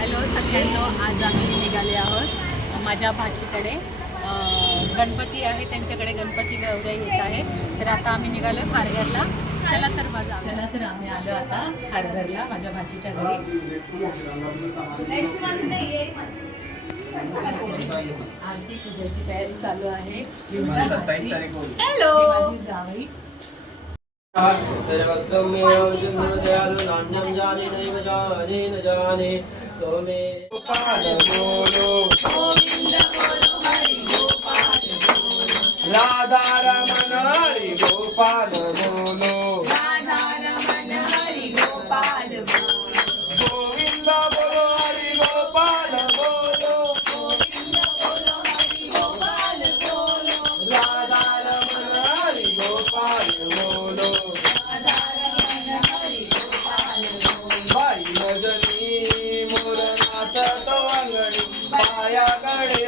Hello सगळ्यांनो, आज आम्ही निघाले आहोत माझ्या भाचीकडे. गणपती आहे त्यांच्याकडे, गणपती गौऱ्या येत आहे. तर आता आम्ही निघालो खारघरला. चला तर आम्ही आलो आता खारघरला माझ्या भाचीच्या घरी. आरती पूजेची तयारी चालू आहे. हॅलो जावई. राधा रमण हरि गोपाल बोलो, गोविंद बोलो हरि गोपाल बोलो, राधा रमण हरि गोपाल बोलो, बाई नजनी मोर नाचत अंगणी पायाकडे